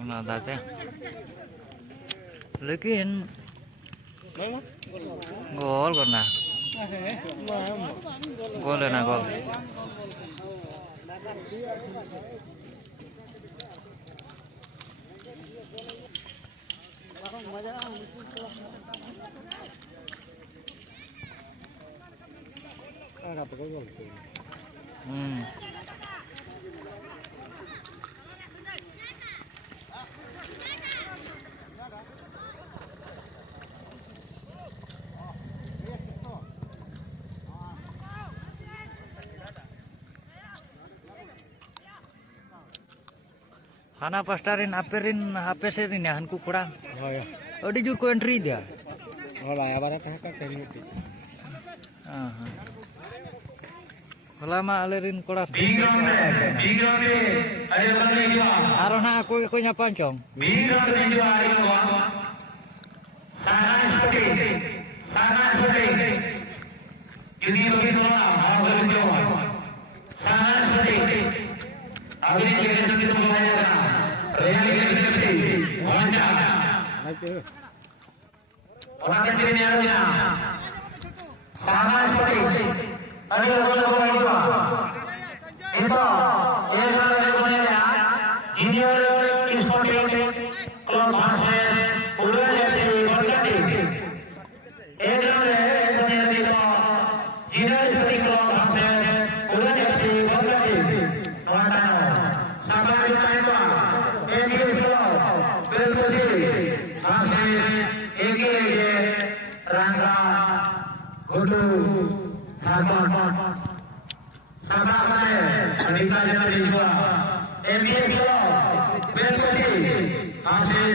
Nah, tadi. Lekin gol karena gol na gol. Hana pastarin aperin HP serin ya hanku kurang. Oh ya. Odi ju ko entry dia. Oh lah ya barat ka kami. Lama alerin kora. Ayo kami jua. Arona aku nya pancong. Bilang jua ayo jua. Sangat seperti. Jadi begitu lah. Harus jua. Sangat seperti. Abis kita kita mengajar. Real kita seperti. Wajah. Orang kecil ni ada. Sangat seperti. Ayo kalau jua. Itu yang saya lakukannya. Junior Sporting Club Hasil udah jadi berkati. Ini itu Junior Sporting Club Hasil udah jadi berkati. Kawan-kawan, sampai kita itu ini semua berkati. Hasil ini rangka gudu sabun sabun mereka jadi dua. NBA berkati hasil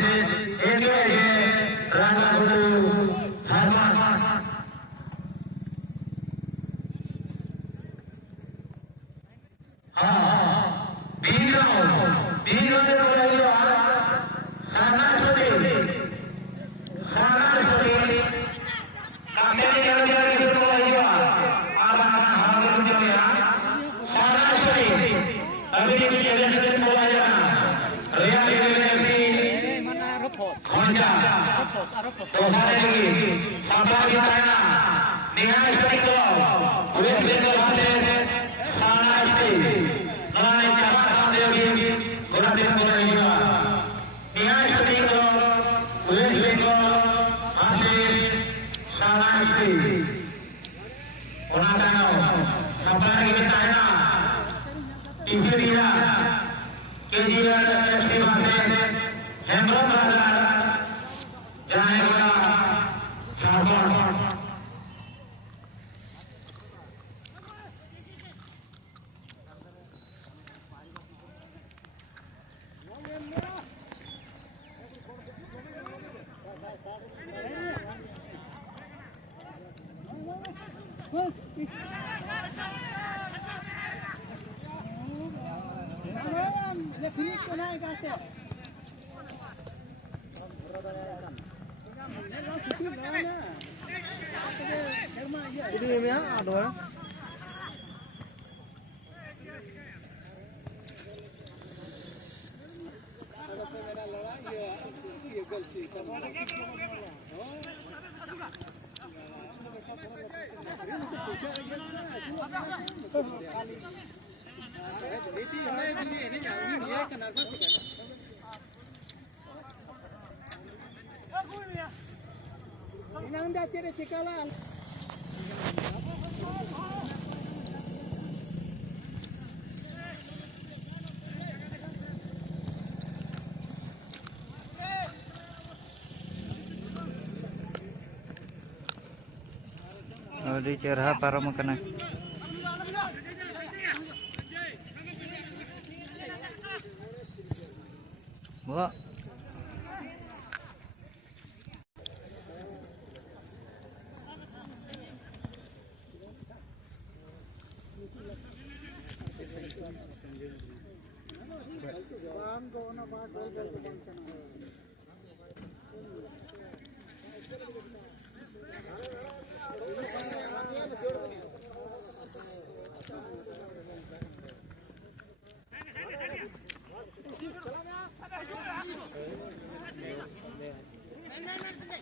ini rangka gudu sabun. Biro terlalu sangat sulit. Kami yang itu terlalu aman hal itu ya. Sangat sulit. Tapi ini kita terlalu real ini mana rupos. Konja. Tuhan ini sampai kita na. Nihai itu. Oleh itu hasil sangat sulit. Nalani jabat sampai ini. Kurang juga. Nihai itu. Oleh itu hasil sangat sulit. Orang tahu sampai kita na. Isi dia. Kejian FC Basel, Hendro Bazar, Jayagada, Sabon. Ini ya ada. Ini anda ciri cikalan. Di cerha para makanan. Bawa.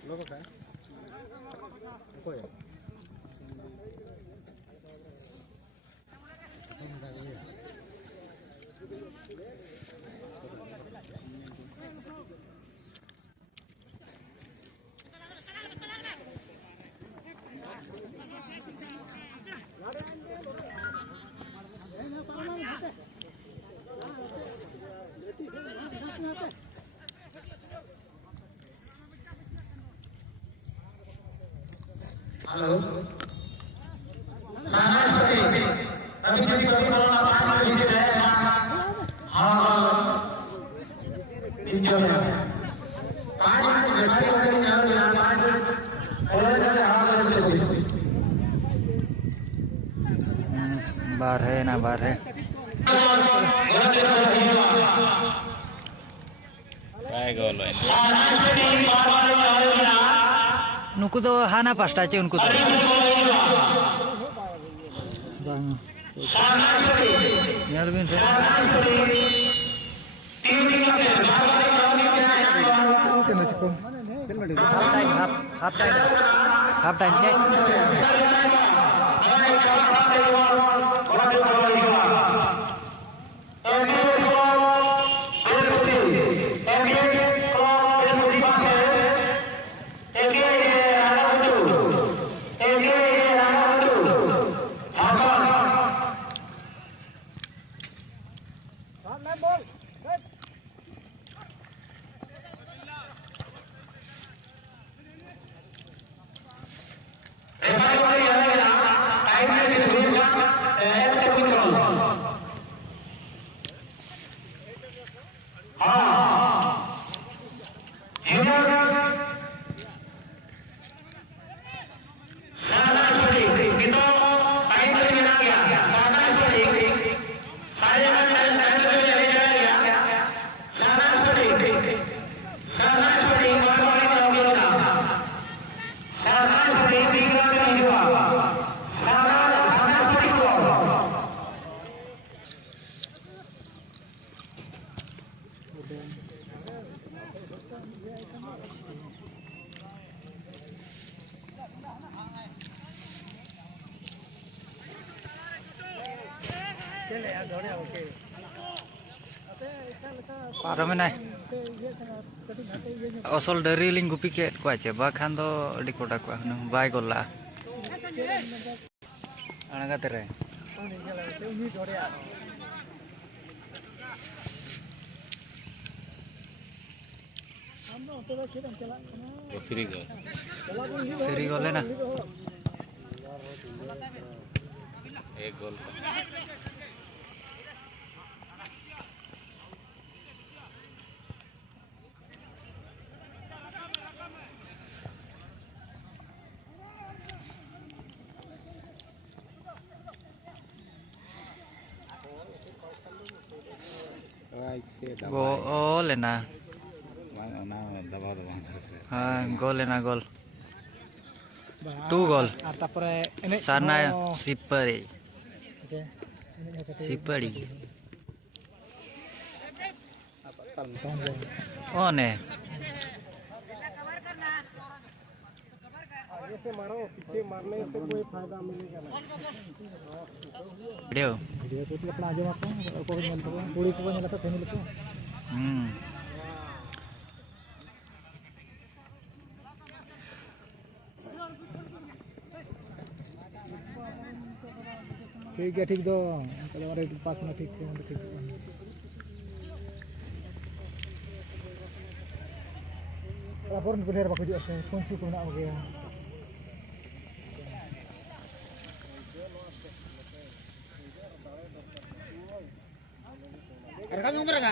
Logo kan? Apa ya? Halo. Sana seperti tapi jadi kalau lapangan di sini ya. Pinjam. Paling biasa orang yang jalan orang yang jalan बारह ना बारह नुकु तो हाना pasta चे उनको तो यार बिन से half time के Parah mana? Asal dari lingkup piket ku aja, bahkan to di kota ku, baik gola. Anak kata Seri gol na. Ek gol. Gol na. Gol na gol. 2 gol. Sana Sipari. Oh ne. ऐसे मारो पीछे मारने से कोई फायदा मिलेगा ना video से अपना आजे मारते हैं को मिलता है पूरी को मिलता है फैमिली को ठीक है ठीक दो हमारे पास में ठीक ठीक laporan benar bakal dia kunci kuna oke ada kami berapa?